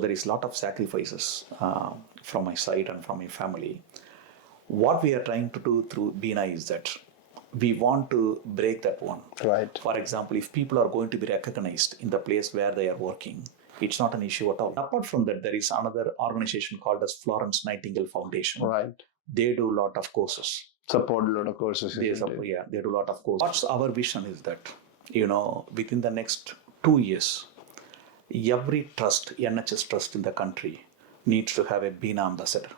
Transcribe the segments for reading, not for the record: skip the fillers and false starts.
there is a lot of sacrifices from my side and from my family. What we are trying to do through BINA is that we want to break that one. Right. For example, if people are going to be recognized in the place where they are working, it's not an issue at all. Apart from that, there is another organization called as Florence Nightingale Foundation. Right. They do a lot of courses. Support a lot of courses. They do a lot of courses. What's our vision is that, within the next 2 years, every trust, NHS trust in the country needs to have a BINA ambassador.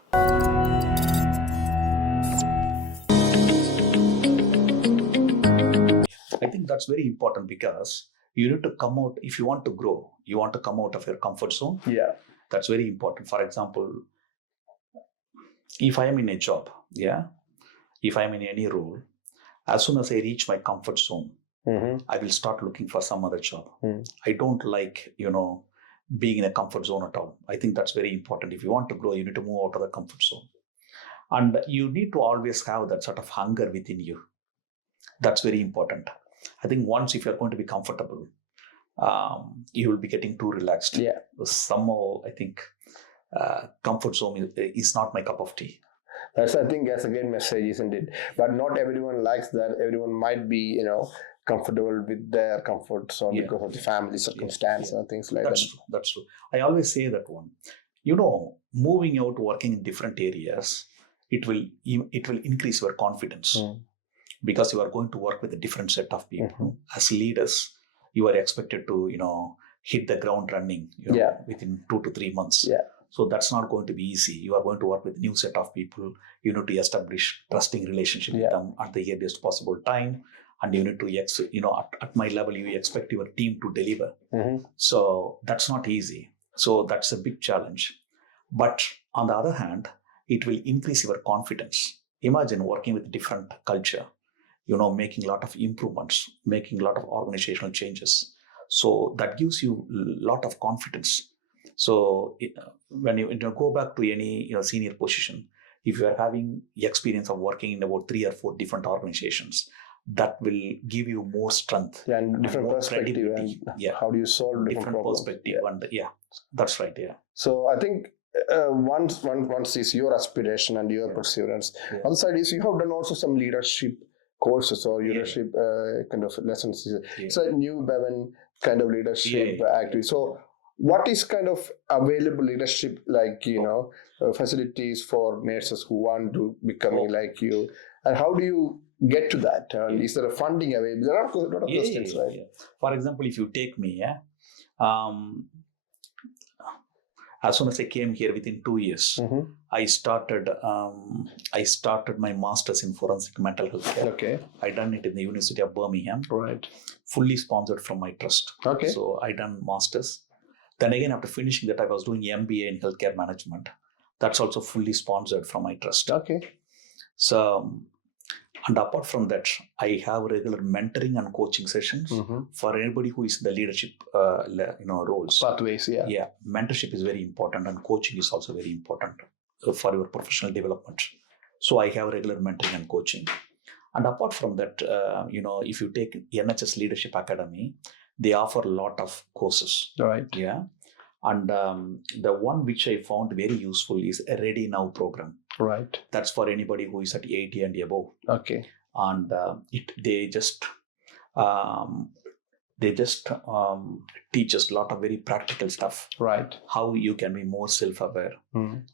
I think that's very important because you need to come out, if you want to grow, you want to come out of your comfort zone. Yeah. That's very important. For example, if I am in a job, if I am in any role, as soon as I reach my comfort zone, I will start looking for some other job. I don't like, being in a comfort zone at all. I think that's very important. If you want to grow, you need to move out of the comfort zone. And you need to always have that sort of hunger within you. That's very important. I think once if you're going to be comfortable, you will be getting too relaxed. Yeah. Somehow, I think comfort zone is not my cup of tea. That's, I think, that's a great message, isn't it? But not everyone likes that. Everyone might be, comfortable with their comfort zone because of the family circumstance and things like that. That's true. I always say that one. Moving out, working in different areas, it will increase your confidence because you are going to work with a different set of people. As leaders, you are expected to, hit the ground running, within 2 to 3 months. Yeah. So that's not going to be easy. You are going to work with a new set of people. You need to establish trusting relationship with them at the earliest possible time. And you need to, at my level, you expect your team to deliver. So that's not easy. So that's a big challenge. But on the other hand, it will increase your confidence. Imagine working with different culture, making a lot of improvements, making a lot of organizational changes. So that gives you a lot of confidence. So when you go back to any senior position, if you are having the experience of working in about 3 or 4 different organizations, that will give you more strength. Yeah, and different perspective. And how do you solve different perspective? And that's right. Yeah. So I think once is your aspiration and your perseverance. Other side is you have done also some leadership courses or leadership kind of lessons. It's a new Bevan kind of leadership activity. So what is kind of available leadership like, facilities for nurses who want to becoming like you? And how do you get to that? Is there a funding available? There are a lot of questions, right? Yeah. For example, if you take me, as soon as I came here within 2 years, I started my master's in forensic mental health care. Okay. I done it in the University of Birmingham. Right. Fully sponsored from my trust. Okay. So I done master's. Then again, after finishing that, I was doing MBA in healthcare management. That's also fully sponsored from my trust. Okay. So, and apart from that, I have regular mentoring and coaching sessions for anybody who is in the leadership, roles. Pathways, yeah. Yeah, mentorship is very important, and coaching is also very important for your professional development. So I have regular mentoring and coaching. And apart from that, if you take NHS Leadership Academy, they offer a lot of courses. Right. Yeah. And the one which I found very useful is a Ready Now program. Right. That's for anybody who is at 80 and above. Okay. And they just teach us a lot of very practical stuff. Right. How you can be more self-aware,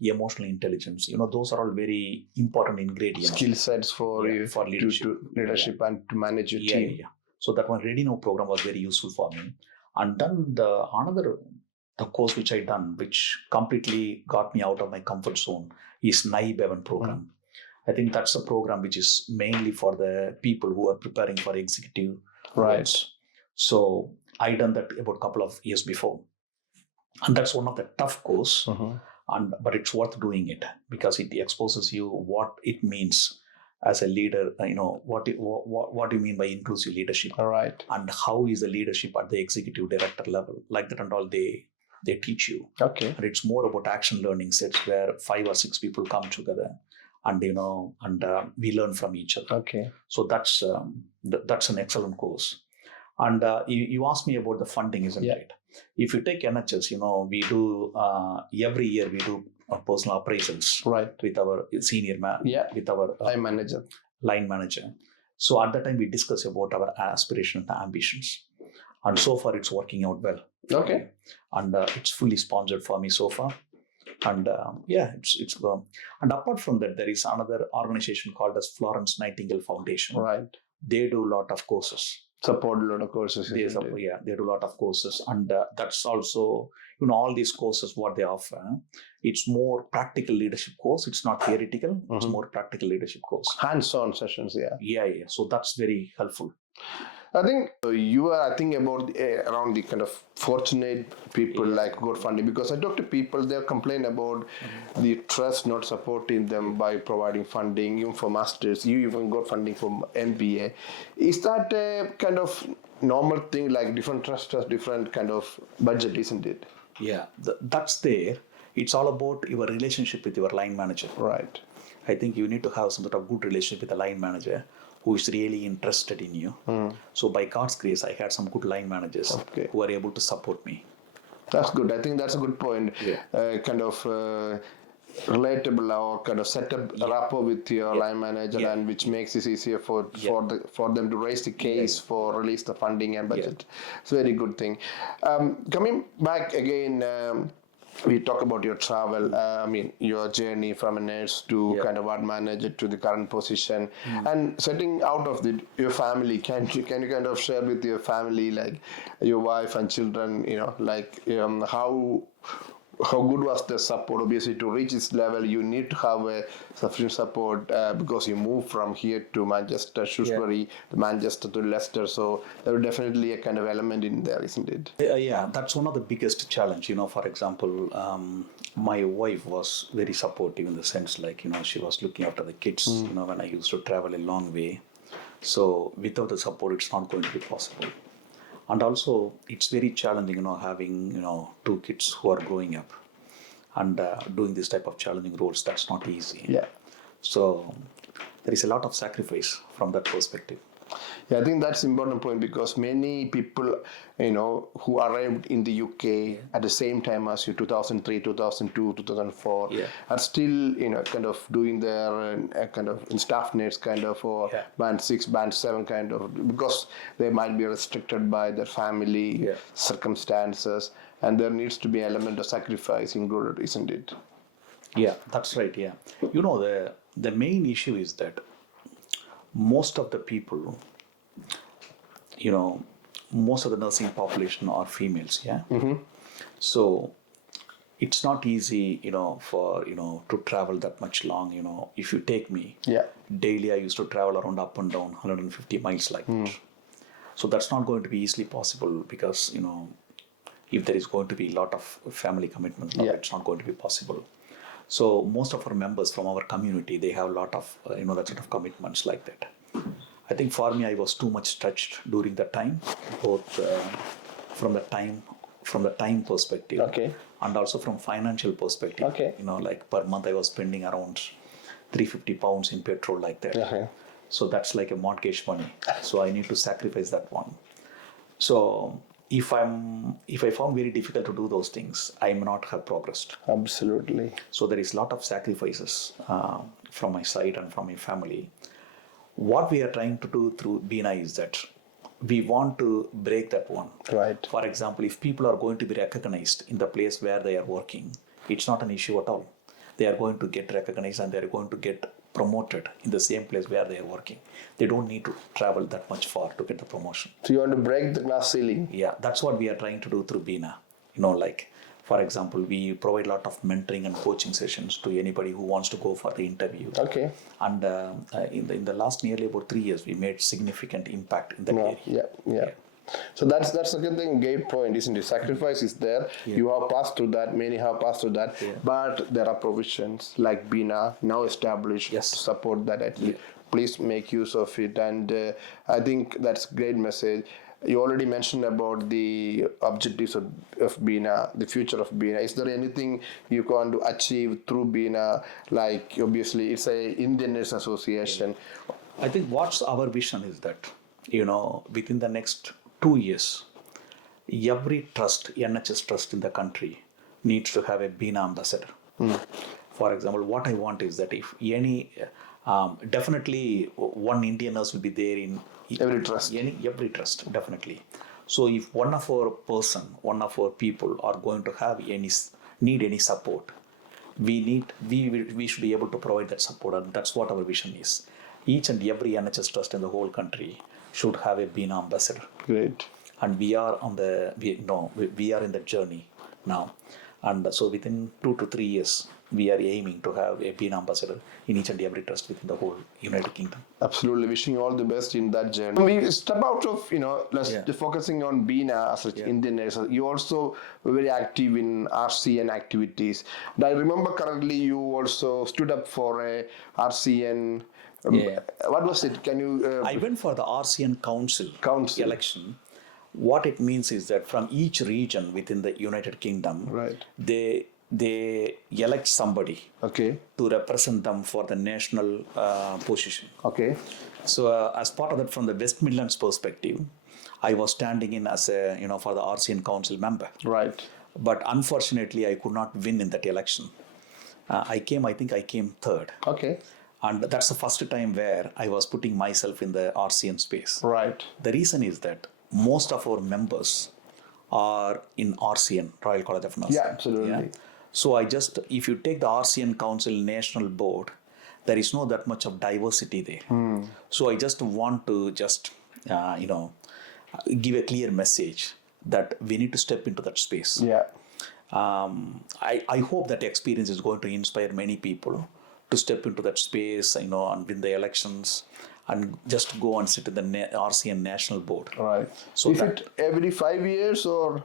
emotional intelligence. Those are all very important ingredients. Skill sets for leadership, to leadership and to manage your team. Yeah. So that one Ready Now program was very useful for me. And then the course which I done, which completely got me out of my comfort zone, is NIBEVAN program. I think that's a program which is mainly for the people who are preparing for executive roles. So I done that about a couple of years before. And that's one of the tough course, but it's worth doing it because it exposes you what it means as a leader, what do you mean by inclusive leadership? All right. And how is the leadership at the executive director level? Like that and all they teach you. Okay. And it's more about action learning sets where 5 or 6 people come together and, we learn from each other. Okay. So that's an excellent course. And you asked me about the funding, isn't it? If you take NHS, we do every year we do personal appraisals with our senior man, with our line manager. So at that time we discuss about our aspirations and ambitions, and so far it's working out well. Okay. And it's fully sponsored for me so far. And it's and apart from that, there is another organization called as Florence Nightingale Foundation. They do a lot of courses. Support a lot of courses. They do a lot of courses, and that's also all these courses what they offer. It's more practical leadership course. It's not theoretical. It's more practical leadership course. Hands-on sessions. Yeah. So that's very helpful. I think you are about around the kind of fortunate people like got funding, because I talk to people, they complain about the trust not supporting them by providing funding, even for masters. You even got funding from MBA. Is that a kind of normal thing, like different trust has different kind of budget, isn't it? Yeah, that's there. It's all about your relationship with your line manager. Right. I think you need to have some sort of good relationship with the line manager who is really interested in you. So by God's grace, I had some good line managers who are able to support me. That's good. I think that's a good point. Kind of relatable or kind of set up a rapport with your line manager, and which makes it easier for them to raise the case for release the funding and budget. It's a very good thing. Coming back again, we talk about your travel, your journey from a nurse to kind of ward manager to the current position, and setting out of your family. Can you kind of share with your family, like your wife and children, how good was the support? Obviously, to reach this level, you need to have a sufficient support because you move from here to Manchester, Shrewsbury, Manchester to Leicester. So there is definitely a kind of element in there, isn't it? Yeah, that's one of the biggest challenge. For example, my wife was very supportive in the sense, like, she was looking after the kids, when I used to travel a long way. So without the support, it's not going to be possible. And also, it's very challenging, having, 2 kids who are growing up and doing this type of challenging roles. That's not easy. Yeah. So there is a lot of sacrifice from that perspective. Yeah, I think that's an important point, because many people, who arrived in the UK at the same time as you, 2003, 2002, 2004, are still, kind of doing their kind of in staff nurse kind of, or band 6, band 7 kind of, because they might be restricted by their family circumstances, and there needs to be an element of sacrifice included, isn't it? Yeah, that's right. Yeah. The main issue is that most of the people, most of the nursing population are females. So it's not easy, to travel that much long. If you take me, daily I used to travel around up and down 150 miles like that. So that's not going to be easily possible, because, if there is going to be a lot of family commitments, it's not going to be possible. So most of our members from our community, they have a lot of, that sort of commitments like that. I think for me, I was too much stretched during that time, both from the time perspective, and also from financial perspective. Like per month I was spending around £350 in petrol like that. So that's like a mortgage money. So I need to sacrifice that one. So if I found very difficult to do those things, I may not have progressed. Absolutely. So there is a lot of sacrifices from my side and from my family. What we are trying to do through BINA is that we want to break that one. Right. For example, if people are going to be recognized in the place where they are working, it's not an issue at all. They are going to get recognized and they are going to get promoted in the same place where they are working. They don't need to travel that much far to get the promotion. So you want to break the glass ceiling? Yeah, that's what we are trying to do through BINA. For example, we provide a lot of mentoring and coaching sessions to anybody who wants to go for the interview. And in the last nearly about 3 years, we made significant impact in that area. Yeah. So that's a good thing, great point, isn't it? Sacrifice is there. You have passed through that. Many have passed through that. But there are provisions like BINA now established to support that. Please make use of it. And I think that's a great message. You already mentioned about the objectives of BINA, the future of BINA. Is there anything you want to achieve through BINA? Like, obviously, it's a Indian Nurse Association. I think what's our vision is that, within the next 2 years, every trust, NHS trust in the country needs to have a BINA ambassador. For example, what I want is that if any, definitely one Indian nurse will be there in Every trust. Every trust, definitely. So if one of our people are going to have need any support, we should be able to provide that support, and that's what our vision is. Each and every NHS trust in the whole country should have a BINA ambassador. Great. And we are in the journey now, and so within 2 to 3 years we are aiming to have a BINA ambassador in each and every trust within the whole United Kingdom. Absolutely, wishing you all the best in that journey. We step out of focusing on BINA as an Indian nurse. You also were very active in RCN activities. And I remember currently you also stood up for a RCN. What was it? Can you? I went for the RCN Council election. What it means is that from each region within the United Kingdom, right, they elect somebody to represent them for the national position. Okay. So as part of that, from the West Midlands perspective, I was standing in as a for the RCN Council member. Right. But unfortunately, I could not win in that election. I think I came third. Okay. And that's the first time where I was putting myself in the RCN space. Right. The reason is that most of our members are in RCN, Royal College of Nursing. Yeah, absolutely. Yeah? So if you take the RCN Council National Board, there is no that much of diversity there. So I just want to give a clear message that we need to step into that space. Yeah. I hope that experience is going to inspire many people to step into that space, and win the elections, and just go and sit in the RCN National Board. Right. So is it every 5 years or?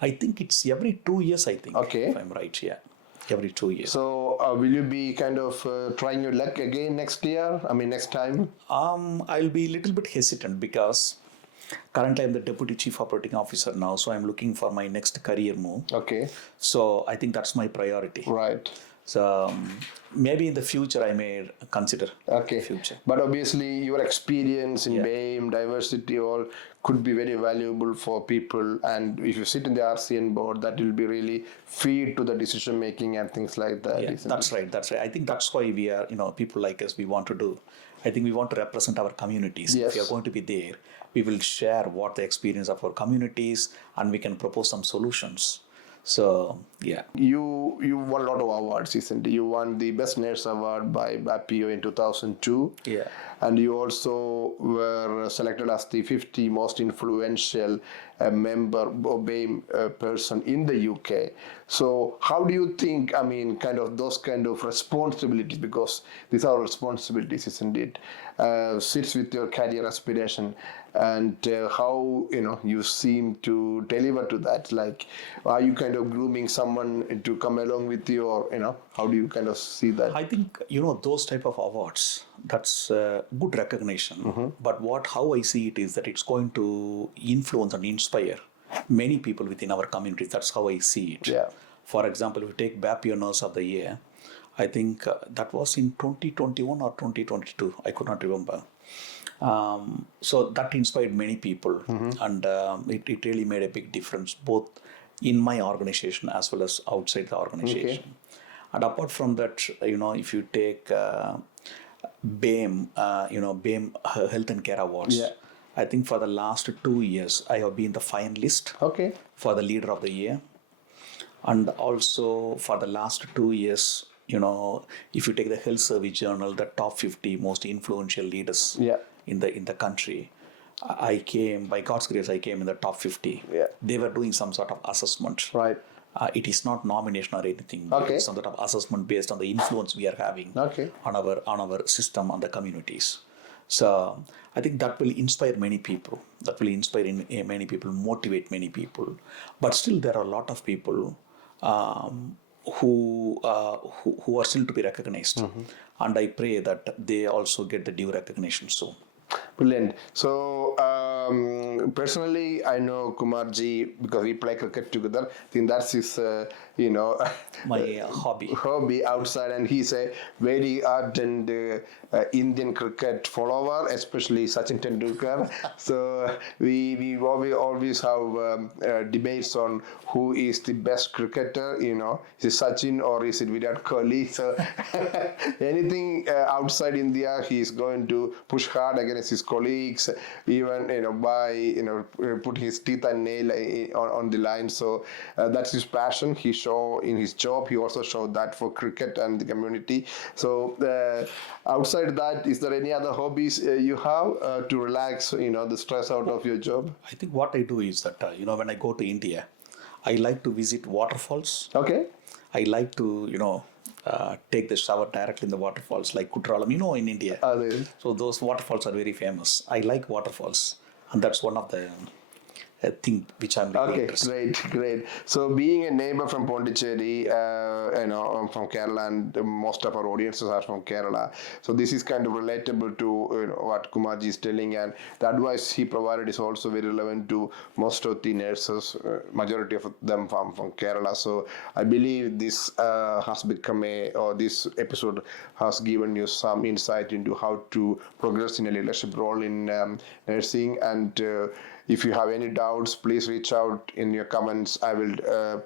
I think it's every 2 years, I think. Okay. If I'm right, yeah. Every 2 years. So will you be kind of trying your luck again next time? I'll be a little bit hesitant because currently I'm the Deputy Chief Operating Officer now, so I'm looking for my next career move. Okay. So I think that's my priority. Right. So maybe in the future I may consider future. But obviously your experience in BAME, diversity, all could be very valuable for people, and if you sit in the RCN board, that will be really feed to the decision making and things like that. Yeah, that's right. I think that's why we are, people like us, we want to do. I think we want to represent our communities. Yes. If we are going to be there, we will share what the experience of our communities, and we can propose some solutions. So, yeah. You won a lot of awards recently. You won the Best Nurse Award by BAPIO in 2002. Yeah. And you also were selected as the 50 most influential member or BAME person in the UK. So how do you think, those kind of responsibilities, because these are responsibilities, isn't it, sits with your career aspiration, and how you seem to deliver to that? Like, are you kind of grooming someone to come along with you, or how do you kind of see that? I think those type of awards, that's good recognition. Mm-hmm. But how I see it is that it's going to influence and inspire many people within our communities. That's how I see it. Yeah. For example, if you take BAPIO Nurse of the Year, I think that was in 2021 or 2022. I could not remember. So that inspired many people, and it really made a big difference both in my organization as well as outside the organization. Okay. And apart from that, if you take BAME, BAME Health and Care Awards, I think for the last 2 years I have been the finalist for the Leader of the Year, and also for the last 2 years, if you take the Health Service Journal, the top 50 most influential leaders in the country, I came, by God's grace, I came in the top 50. Yeah. They were doing some sort of assessment. Right. It is not nomination or anything. It's some sort of assessment based on the influence we are having on our system, on the communities. So I think that will inspire many people. That will inspire many people, motivate many people. But still, there are a lot of people who are still to be recognized, and I pray that they also get the due recognition soon. Brilliant. So personally, I know Kumarji because we play cricket together. I think that's his, My hobby. outside, and he's a very ardent Indian cricket follower, especially Sachin Tendulkar. So we always have debates on who is the best cricketer. Is it Sachin or is it Virat Kohli? So anything outside India, he is going to push hard against his colleagues, even put his teeth and nail on the line. So that's his passion. He show in his job. He also showed that for cricket and the community. So outside that, is there any other hobbies you have to relax? The stress out of your job. I think what I do is that when I go to India, I like to visit waterfalls. Okay. I like to take the shower directly in the waterfalls like Kutralam, in India. So those waterfalls are very famous. I like waterfalls, and that's one of the thing which I'm really interested. Great. So being a neighbor from Pondicherry, I'm from Kerala, and most of our audiences are from Kerala. So this is kind of relatable to what Kumarji is telling, and the advice he provided is also very relevant to most of the nurses, majority of them from Kerala. So I believe this has become this episode has given you some insight into how to progress in a leadership role in nursing, and if you have any doubts, please reach out in your comments. I will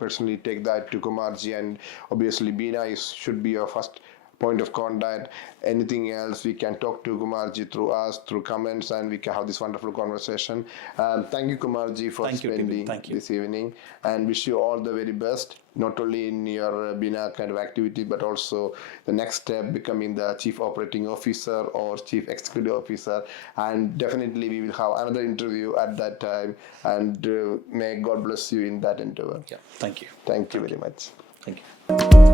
personally take that to Kumarji, and obviously BINA should be your first point of contact. Anything else, we can talk to Kumarji through us, through comments, and we can have this wonderful conversation. Thank you, Kumarji, for spending this evening, and wish you all the very best, not only in your BINA kind of activity, but also the next step, becoming the Chief Operating Officer or Chief Executive Officer. And definitely we will have another interview at that time, and may God bless you in that endeavor. Yeah, thank you. Thank you very much. Thank you.